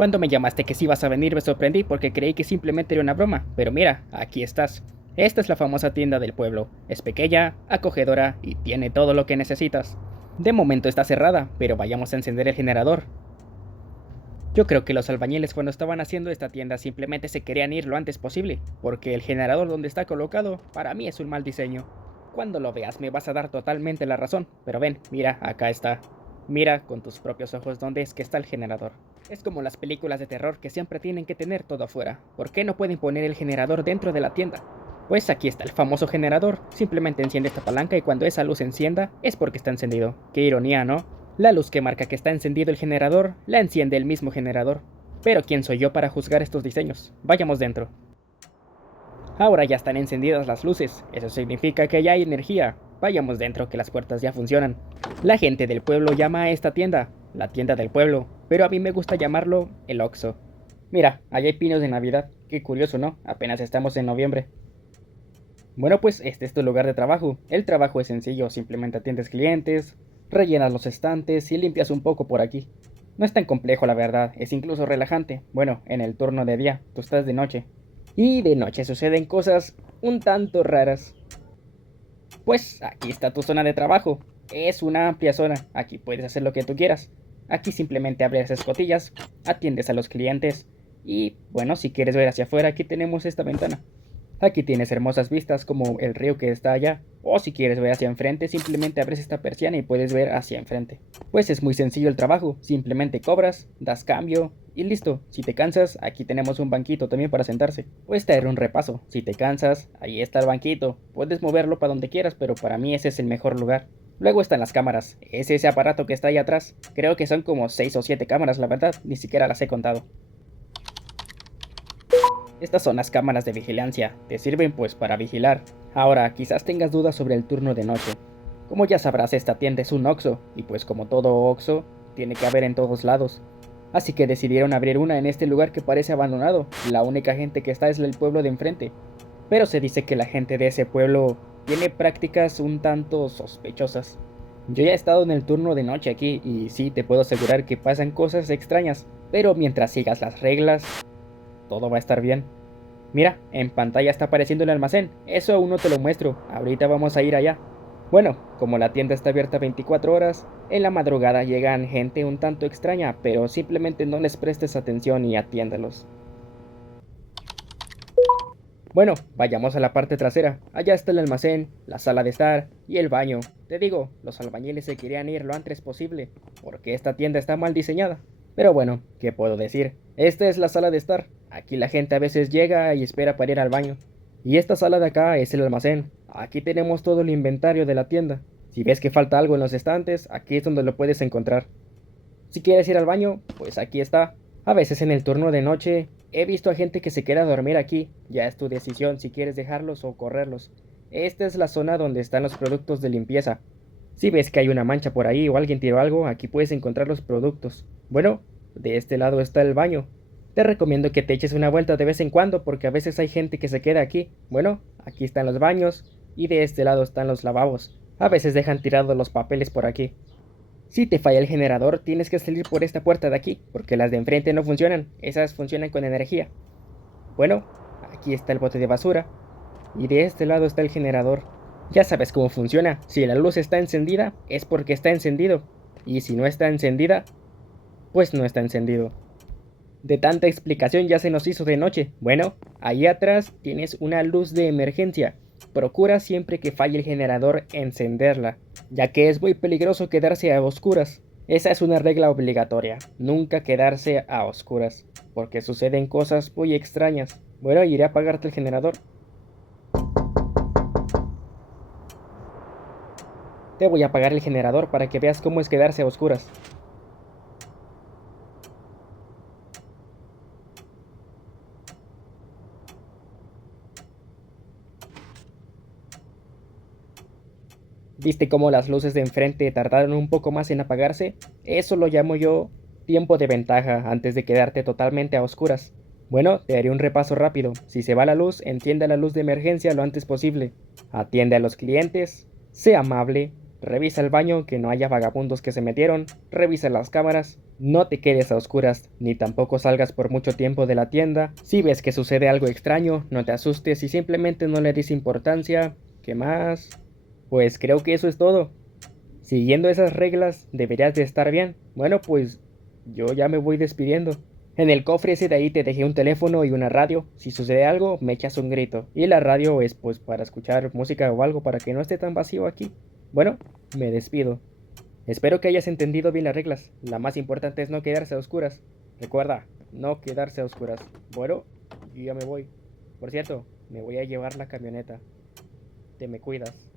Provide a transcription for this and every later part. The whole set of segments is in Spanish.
Cuando me llamaste que sí ibas a venir me sorprendí porque creí que simplemente era una broma, pero mira, aquí estás. Esta es la famosa tienda del pueblo. Es pequeña, acogedora y tiene todo lo que necesitas. De momento está cerrada, pero vayamos a encender el generador. Yo creo que los albañiles cuando estaban haciendo esta tienda simplemente se querían ir lo antes posible, porque el generador donde está colocado para mí es un mal diseño. Cuando lo veas me vas a dar totalmente la razón, pero ven, mira, acá está. Mira con tus propios ojos dónde es que está el generador. Es como las películas de terror que siempre tienen que tener todo afuera. ¿Por qué no pueden poner el generador dentro de la tienda? Pues aquí está el famoso generador. Simplemente enciende esta palanca y cuando esa luz encienda es porque está encendido. Qué ironía, ¿no? La luz que marca que está encendido el generador la enciende el mismo generador. Pero ¿quién soy yo para juzgar estos diseños? Vayamos dentro. Ahora ya están encendidas las luces, eso significa que ya hay energía. Vayamos dentro que las puertas ya funcionan. La gente del pueblo llama a esta tienda la tienda del pueblo, pero a mí me gusta llamarlo el Oxxo. Mira, allá hay pinos de Navidad, qué curioso, ¿no? Apenas estamos en noviembre. Bueno, pues este es tu lugar de trabajo. El trabajo es sencillo, simplemente atiendes clientes, rellenas los estantes y limpias un poco por aquí. No es tan complejo, la verdad, es incluso relajante. Bueno, en el turno de día, tú estás de noche. Y de noche suceden cosas un tanto raras. Pues aquí está tu zona de trabajo. Es una amplia zona, aquí puedes hacer lo que tú quieras. Aquí simplemente abres escotillas, atiendes a los clientes y, bueno, si quieres ver hacia afuera, aquí tenemos esta ventana. Aquí tienes hermosas vistas como el río que está allá. O si quieres ver hacia enfrente, simplemente abres esta persiana y puedes ver hacia enfrente. Pues es muy sencillo el trabajo, simplemente cobras, das cambio y listo. Si te cansas, aquí tenemos un banquito también para sentarse. Puedes traer un repaso. Si te cansas, ahí está el banquito. Puedes moverlo para donde quieras, pero para mí ese es el mejor lugar. Luego están las cámaras. Es ese aparato que está ahí atrás. Creo que son como 6 o 7 cámaras, la verdad. Ni siquiera las he contado. Estas son las cámaras de vigilancia, te sirven pues para vigilar. Ahora, quizás tengas dudas sobre el turno de noche. Como ya sabrás, esta tienda es un Oxxo, y pues como todo Oxxo, tiene que haber en todos lados. Así que decidieron abrir una en este lugar que parece abandonado. La única gente que está es el pueblo de enfrente. Pero se dice que la gente de ese pueblo tiene prácticas un tanto sospechosas. Yo ya he estado en el turno de noche aquí y sí te puedo asegurar que pasan cosas extrañas. Pero mientras sigas las reglas, todo va a estar bien. Mira, en pantalla está apareciendo el almacén. Eso aún no te lo muestro. Ahorita vamos a ir allá. Bueno, como la tienda está abierta 24 horas, en la madrugada llegan gente un tanto extraña, pero simplemente no les prestes atención y atiéndalos. Bueno, vayamos a la parte trasera. Allá está el almacén, la sala de estar y el baño. Te digo, los albañiles se querían ir lo antes posible, porque esta tienda está mal diseñada. Pero bueno, ¿qué puedo decir? Esta es la sala de estar. Aquí la gente a veces llega y espera para ir al baño. Y esta sala de acá es el almacén. Aquí tenemos todo el inventario de la tienda. Si ves que falta algo en los estantes, aquí es donde lo puedes encontrar. Si quieres ir al baño, pues aquí está. A veces en el turno de noche he visto a gente que se queda a dormir aquí. Ya es tu decisión si quieres dejarlos o correrlos. Esta es la zona donde están los productos de limpieza. Si ves que hay una mancha por ahí o alguien tiró algo, aquí puedes encontrar los productos. Bueno, de este lado está el baño. Te recomiendo que te eches una vuelta de vez en cuando porque a veces hay gente que se queda aquí. Bueno, aquí están los baños y de este lado están los lavabos. A veces dejan tirados los papeles por aquí. Si te falla el generador, tienes que salir por esta puerta de aquí, porque las de enfrente no funcionan, esas funcionan con energía. Bueno, aquí está el bote de basura, y de este lado está el generador. Ya sabes cómo funciona, si la luz está encendida, es porque está encendido, y si no está encendida, pues no está encendido. De tanta explicación ya se nos hizo de noche. Bueno, ahí atrás tienes una luz de emergencia. Procura siempre que falle el generador encenderla, ya que es muy peligroso quedarse a oscuras. Esa es una regla obligatoria, nunca quedarse a oscuras, porque suceden cosas muy extrañas. Bueno, iré a apagarte el generador. Te voy a apagar el generador para que veas cómo es quedarse a oscuras. ¿Viste cómo las luces de enfrente tardaron un poco más en apagarse? Eso lo llamo yo tiempo de ventaja antes de quedarte totalmente a oscuras. Bueno, te haré un repaso rápido. Si se va la luz, enciende la luz de emergencia lo antes posible. Atiende a los clientes, sé amable, Revisa el baño, que no haya vagabundos que se metieron, revisa las cámaras, no te quedes a oscuras, ni tampoco salgas por mucho tiempo de la tienda. Si ves que sucede algo extraño, no te asustes y simplemente no le des importancia. ¿Qué más? Pues creo que eso es todo. Siguiendo esas reglas deberías de estar bien. Bueno, pues yo ya me voy despidiendo. En el cofre ese de ahí te dejé un teléfono y una radio. Si sucede algo, me echas un grito. Y la radio es pues para escuchar música o algo para que no esté tan vacío aquí. Bueno, me despido. Espero que hayas entendido bien las reglas. La más importante es no quedarse a oscuras. Recuerda, no quedarse a oscuras. Bueno, yo ya me voy. Por cierto, me voy a llevar la camioneta. Te me cuidas.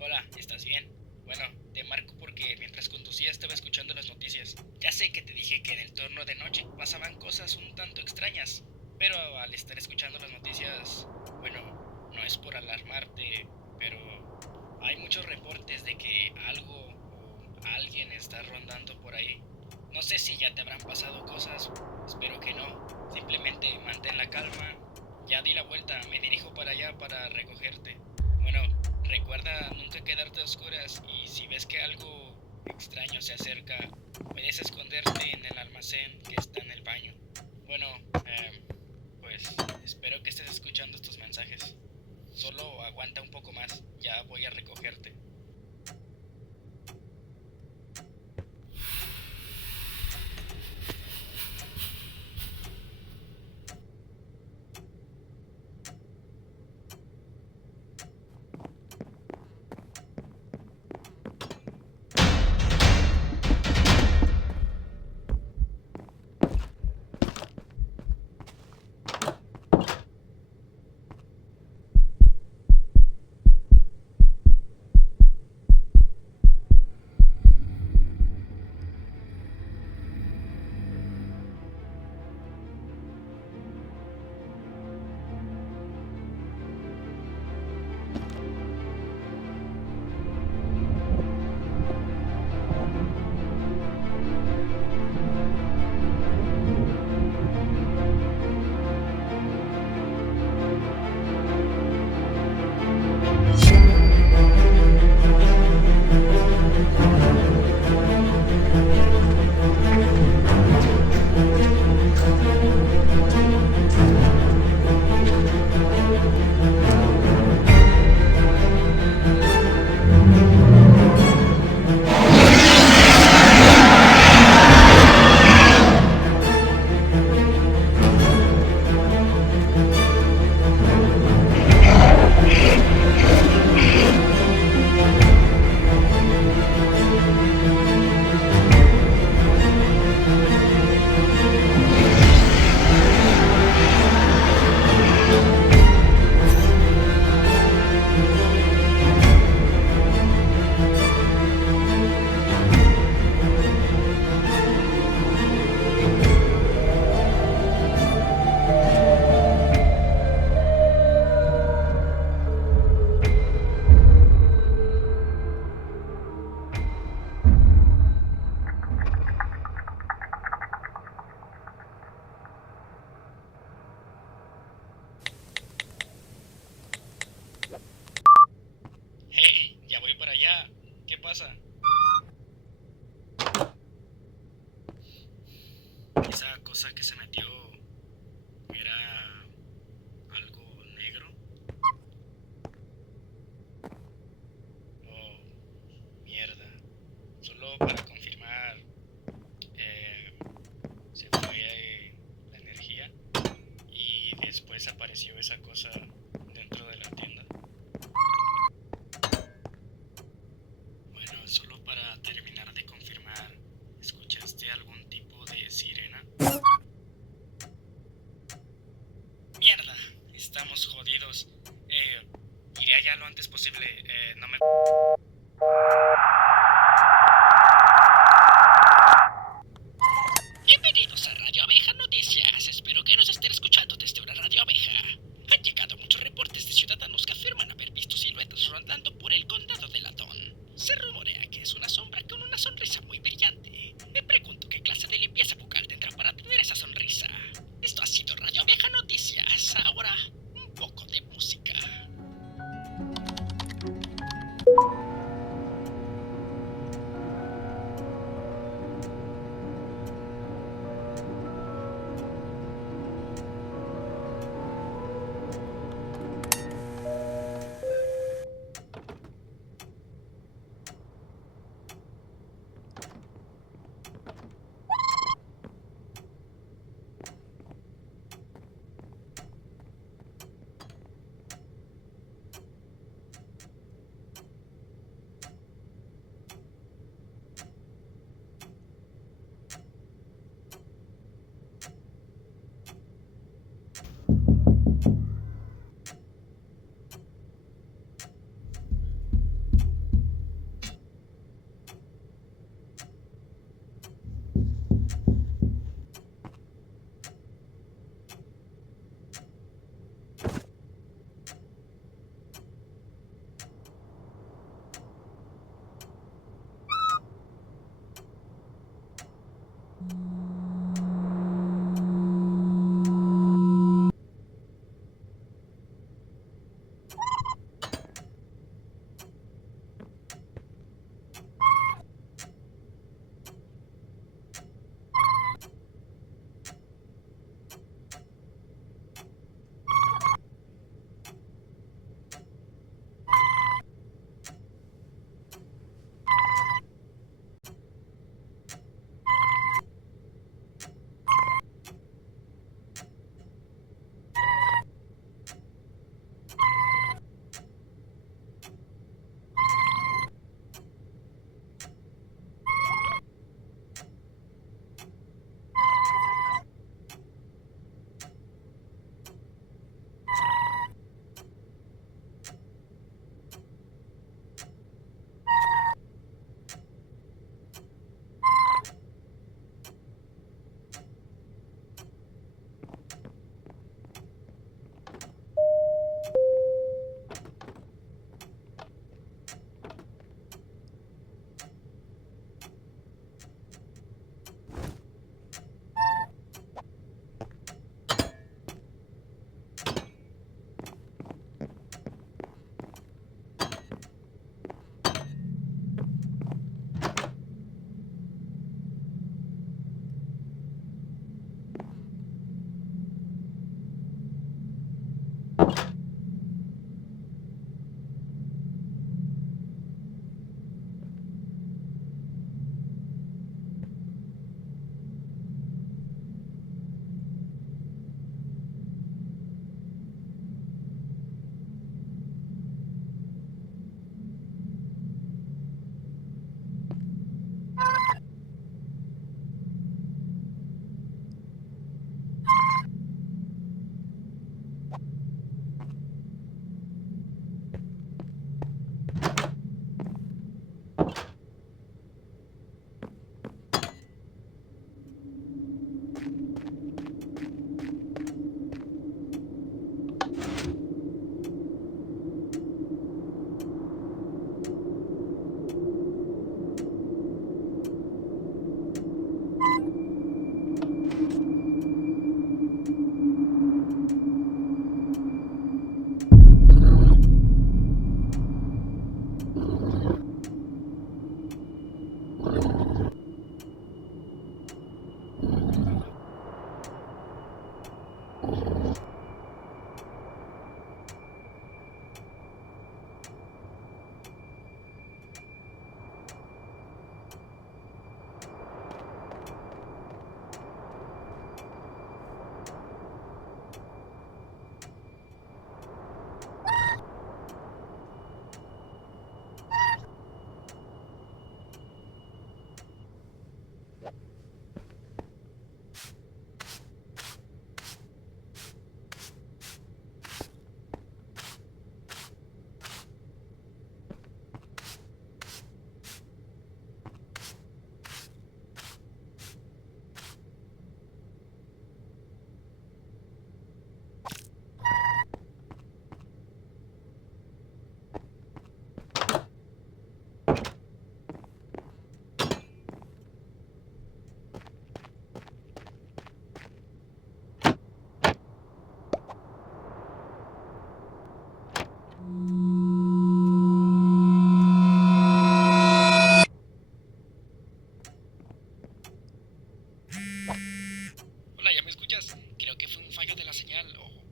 Hola, ¿estás bien? Bueno, te marco porque mientras conducía estaba escuchando las noticias. Ya sé que te dije que en el turno de noche pasaban cosas un tanto extrañas, pero al estar escuchando las noticias, bueno, no es por alarmarte, pero hay muchos reportes de que algo o alguien está rondando por ahí. No sé si ya te habrán pasado cosas, espero que no. Simplemente mantén la calma. Ya di la vuelta, me dirijo para allá para recogerte. Bueno, recuerda nunca quedarte a oscuras y si ves que algo extraño se acerca, puedes esconderte en el almacén que está en el baño. Bueno, pues espero que estés escuchando estos mensajes. Solo aguanta un poco más, ya voy a recogerte. Hey, ya voy para allá. ¿Qué pasa? Esa cosa que se metió era algo negro. Oh, mierda. Solo para confirmar, eh, se fue la energía y después apareció esa cosa dentro de la tienda. Bueno, solo para terminar de confirmar, ¿escuchaste algún tipo de sirena? Mierda, estamos jodidos. Iré allá lo antes posible. No me... Bienvenidos a Radio Abeja Noticias. Espero que nos estén escuchando desde una Radio Abeja. Han llegado muchos reportes de ciudadanos que afirman haber visto siluetas rondando por el condado de Latón. Se rumorea que es una sombra con una sonrisa muy brillante. Me pregunto qué clase de limpieza bucal tendrá para tener esa sonrisa. Esto ha sido Radio Abeja Noticias. Ahora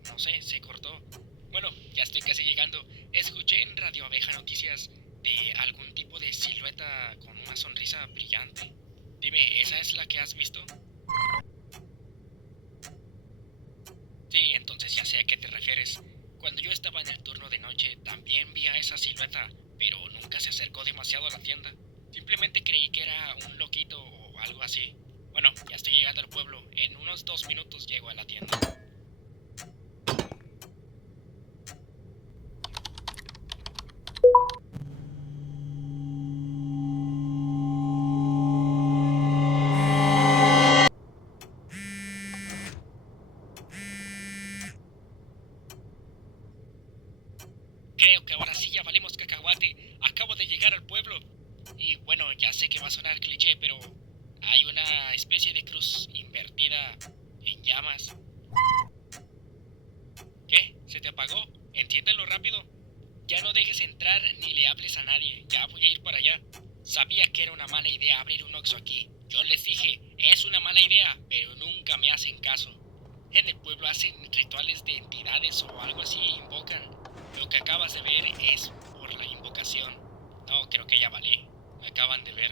no sé, se cortó. Bueno, ya estoy casi llegando. Escuché en Radio Abeja noticias de algún tipo de silueta con una sonrisa brillante. Dime, ¿esa es la que has visto? Sí, entonces ya sé a qué te refieres. Cuando yo estaba en el turno de noche también vi a esa silueta, pero nunca se acercó demasiado a la tienda. Simplemente creí que era un loquito o algo así. Bueno, ya estoy llegando al pueblo. En unos 2 minutos llego a la tienda. Creo que ahora sí ya valimos cacahuate. Acabo de llegar al pueblo. Y bueno, ya sé que va a sonar cliché, pero hay una especie de cruz invertida en llamas. ¿Qué? ¿Se te apagó? Entiéndelo rápido. Ya no dejes entrar ni le hables a nadie. Ya voy a ir para allá. Sabía que era una mala idea abrir un Oxxo aquí. Yo les dije, es una mala idea, pero nunca me hacen caso. En el pueblo hacen rituales de entidades o algo así e invocan. Lo que acabas de ver es por la invocación. No, creo que ya valí. Me acaban de ver.